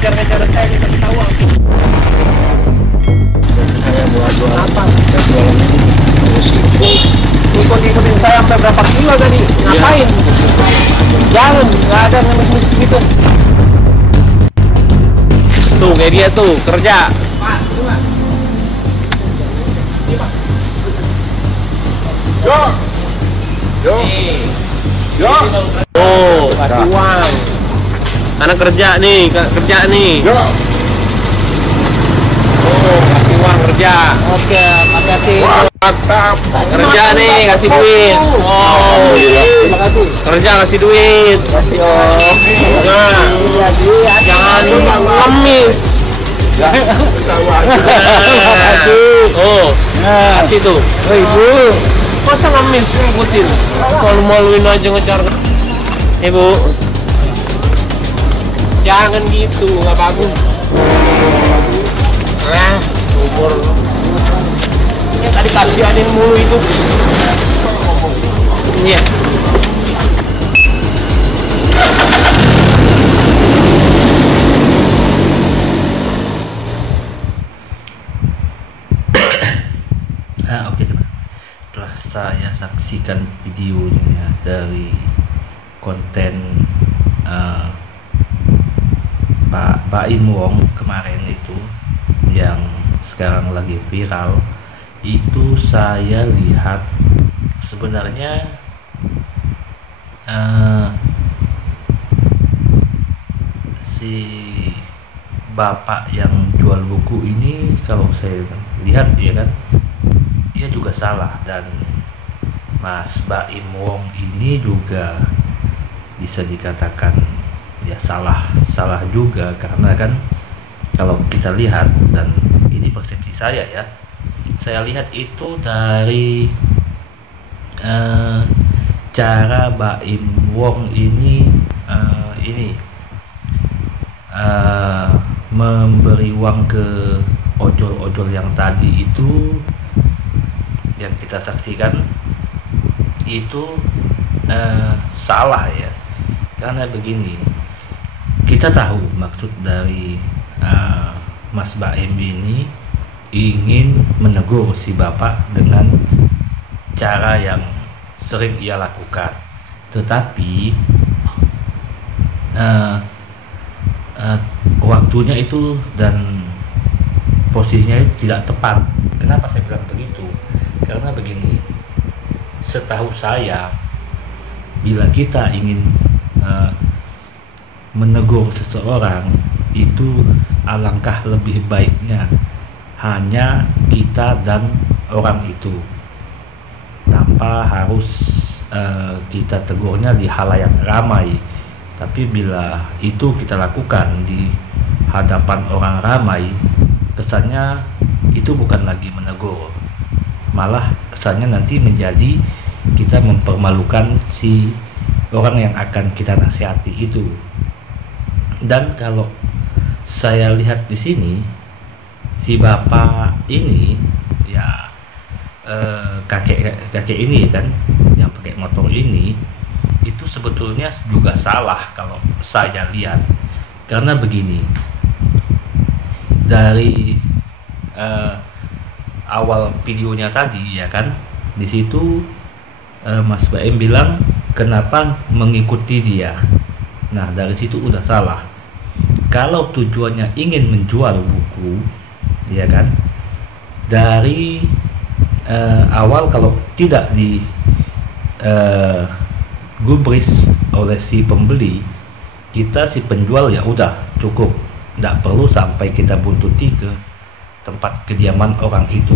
ngejar-ngejar saya minta ketawa. Saya jual Apa? saya jualan ini. Ikut-ikutin saya sampai berapa kilo tadi? Ngapain? Jangan, nggak ada ngemis-ngemis gitu. Tuh kayak dia tuh kerja. Yo. Yo. Yo. Oh, kasih uang. Anak kerja nih, kerja nih. Yo. Oh, kasih uang kerja. Oke, makasih. Mantap. Kerja nih, kasih duit. Oh, Terima kasih. kerja kasih duit. Kasih Om. Nah, jangan ngemis. Oh, kasih tuh. Oh, Ibu. Masa ngemis ngikutin? Malu-maluin aja ngejar. Ibu, jangan gitu, nggak bagus. Umur ya tadi kasihanin mulu itu. Iya. Oke teman, setelah saya saksikan videonya dari konten Pak Im Wong kemarin itu yang sekarang lagi viral, itu saya lihat sebenarnya si bapak yang jual buku ini, kalau saya lihat ya kan, dia juga salah, dan Mas Baim Wong ini juga bisa dikatakan ya salah juga, karena kan kalau kita lihat, dan ini persepsi saya ya, saya lihat itu dari cara Baim Wong ini memberi uang ke ojol-ojol yang tadi itu, yang kita saksikan itu salah ya. Karena begini, kita tahu maksud dari Mas Baim ini ingin menegur si bapak dengan cara yang sering ia lakukan, tetapi waktunya itu dan posisinya tidak tepat. Kenapa saya bilang begitu? Karena begini, setahu saya, bila kita ingin menegur seseorang, itu alangkah lebih baiknya hanya kita dan orang itu, tanpa harus kita tegurnya di halayak ramai. Tapi bila itu kita lakukan di hadapan orang ramai, kesannya itu bukan lagi menegur, malah kesannya nanti menjadi kita mempermalukan si orang yang akan kita nasihati itu. Dan kalau saya lihat di sini, si bapak ini ya kakek ini kan yang pakai motor ini, itu sebetulnya juga salah kalau saya lihat. Karena begini, dari awal videonya tadi ya kan, di situ Mas Baim bilang kenapa mengikuti dia. Nah, dari situ udah salah. Kalau tujuannya ingin menjual buku ya kan, dari awal kalau tidak di gubris oleh si pembeli, kita si penjual ya udah cukup, tidak perlu sampai kita buntuti ke tempat kediaman orang itu.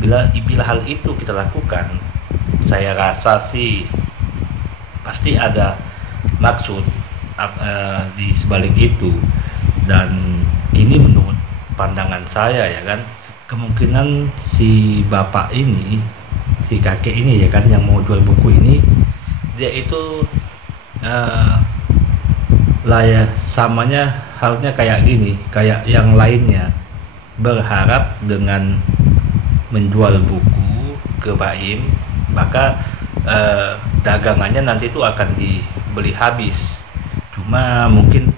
Bila hal itu kita lakukan, saya rasa sih pasti ada maksud di sebalik itu. Dan ini menurut pandangan saya ya kan, kemungkinan si bapak ini, si kakek ini ya kan, yang mau jual buku ini, dia itu samanya halnya kayak gini, kayak yang lainnya, berharap dengan menjual buku ke Baim, maka dagangannya nanti itu akan dibeli habis. Cuma mungkin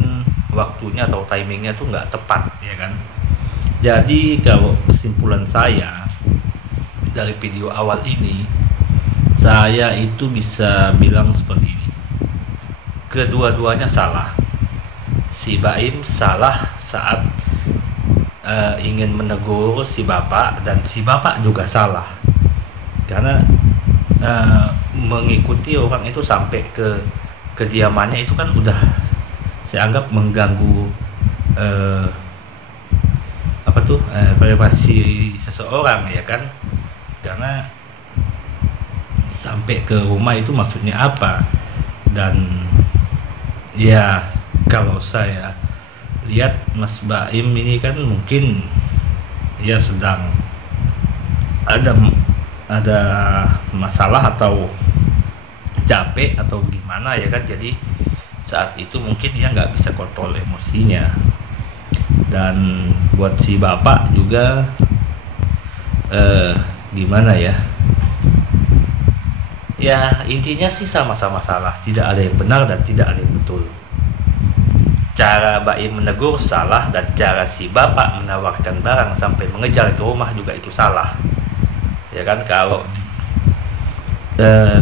waktunya atau timingnya tuh nggak tepat, ya kan. Jadi kalau kesimpulan saya dari video awal ini, saya itu bisa bilang seperti ini: kedua-duanya salah. Si Baim salah saat ingin menegur si bapak, dan si bapak juga salah karena mengikuti orang itu sampai ke kediamannya itu kan udah saya anggap mengganggu privasi seseorang, ya kan. Karena sampai ke rumah itu maksudnya apa? Dan ya kalau saya lihat Mas Baim ini kan mungkin ya sedang ada masalah atau capek atau gimana, ya kan. Jadi saat itu mungkin dia nggak bisa kontrol emosinya. Dan buat si bapak juga gimana ya, intinya sih sama-sama salah, tidak ada yang benar dan tidak ada yang betul. Cara Baim menegur salah, dan cara si bapak menawarkan barang sampai mengejar ke rumah juga itu salah, ya kan. Kalau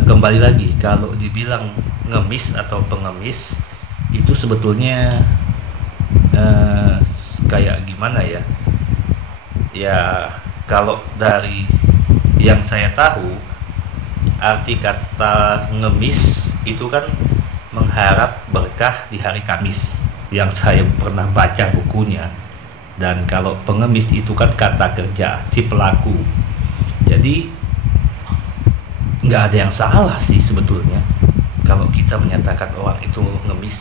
kembali lagi, kalau dibilang ngemis atau pengemis itu sebetulnya kayak gimana ya, kalau dari yang saya tahu, arti kata ngemis itu kan mengharap berkah di hari Kamis, yang saya pernah baca bukunya. Dan kalau pengemis itu kan kata kerja si pelaku. Jadi nggak ada yang salah sih sebetulnya kalau kita menyatakan orang itu ngemis.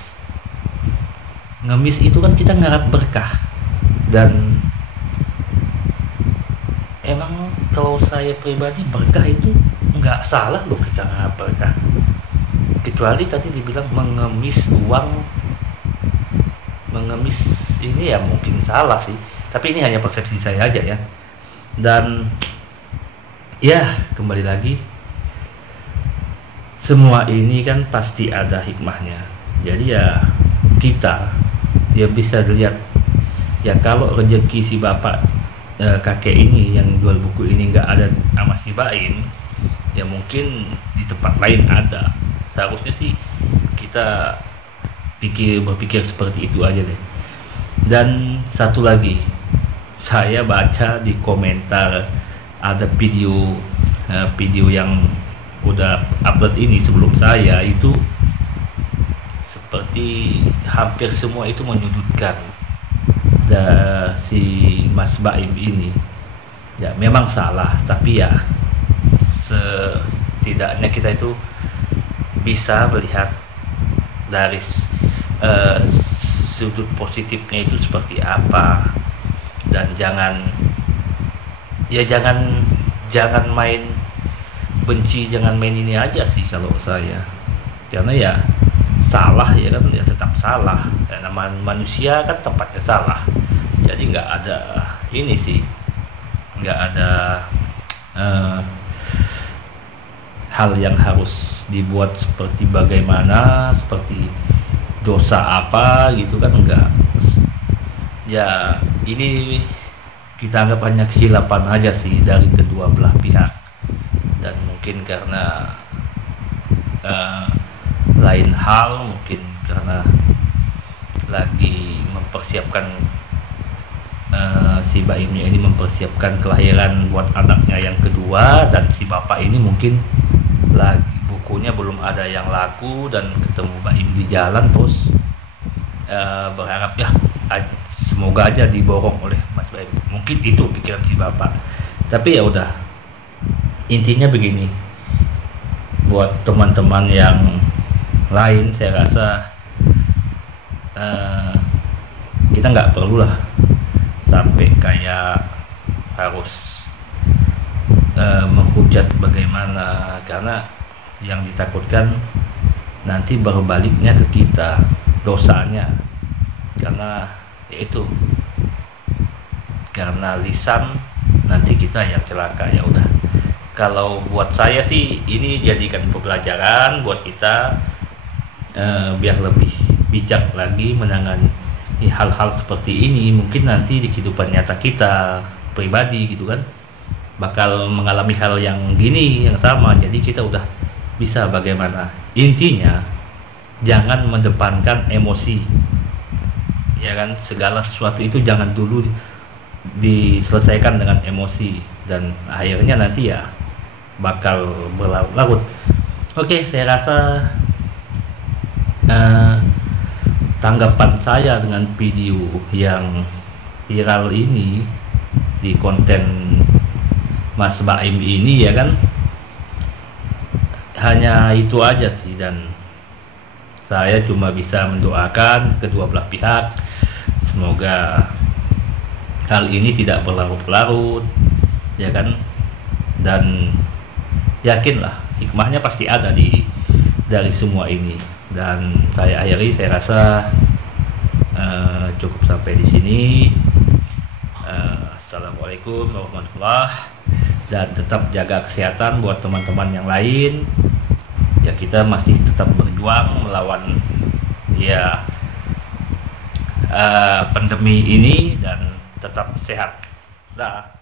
Ngemis itu kan kita ngarap berkah, dan emang kalau saya pribadi berkah itu nggak salah loh kita ngarap berkah, kecuali tadi dibilang mengemis uang. Mengemis ini ya mungkin salah sih, tapi ini hanya persepsi saya aja ya. Dan ya kembali lagi, semua ini kan pasti ada hikmahnya. Jadi ya kita ya bisa dilihat ya, kalau rezeki si bapak kakek ini yang jual buku ini nggak ada sama si Baim, ya mungkin di tempat lain ada. Seharusnya sih kita berpikir seperti itu aja deh. Dan satu lagi, saya baca di komentar ada video yang udah upload ini sebelum saya, itu seperti hampir semua itu menyudutkan si Mas Baim ini. Ya memang salah, tapi ya setidaknya kita itu bisa melihat dari sudut positifnya itu seperti apa. Dan jangan main benci, jangan main ini aja sih kalau saya. Karena ya salah ya kan, ya tetap salah, karena manusia kan tempatnya salah. Jadi nggak ada ini sih, nggak ada hal yang harus dibuat seperti bagaimana, seperti dosa apa gitu kan, enggak. Ya ini kita anggap hanya kehilapan aja sih dari kedua belah pihak. Dan mungkin karena lain hal, mungkin karena lagi mempersiapkan si Baimnya ini mempersiapkan kelahiran buat anaknya yang kedua, dan si bapak ini mungkin lagi bukunya belum ada yang laku, dan ketemu Baim di jalan terus berharap ya semoga aja diborong oleh Mas Baim. Mungkin itu pikiran si bapak. Tapi ya udah, intinya begini, buat teman-teman yang lain, saya rasa kita nggak perlulah sampai kayak harus menghujat bagaimana, karena yang ditakutkan nanti berbaliknya ke kita dosanya, karena yaitu karena lisan nanti kita yang celaka. Ya udah, kalau buat saya sih ini jadikan pembelajaran buat kita, biar lebih bijak lagi menangani hal-hal seperti ini, mungkin nanti di kehidupan nyata kita pribadi gitu kan bakal mengalami hal yang gini, yang sama. Jadi kita udah bisa bagaimana. Intinya jangan mendepankan emosi, ya kan. Segala sesuatu itu jangan dulu diselesaikan dengan emosi, dan akhirnya nanti ya bakal berlarut-larut. Oke, saya rasa tanggapan saya dengan video yang viral ini di konten Mas Baim ini, ya kan, hanya itu aja sih, dan saya cuma bisa mendoakan kedua belah pihak semoga hal ini tidak berlarut-larut, ya kan, dan yakinlah hikmahnya pasti ada dari semua ini. Dan saya akhiri, saya rasa cukup sampai di sini. Assalamualaikum warahmatullahi, dan tetap jaga kesehatan buat teman-teman yang lain. Ya, kita masih tetap berjuang melawan ya pandemi ini, dan tetap sehat. Dah.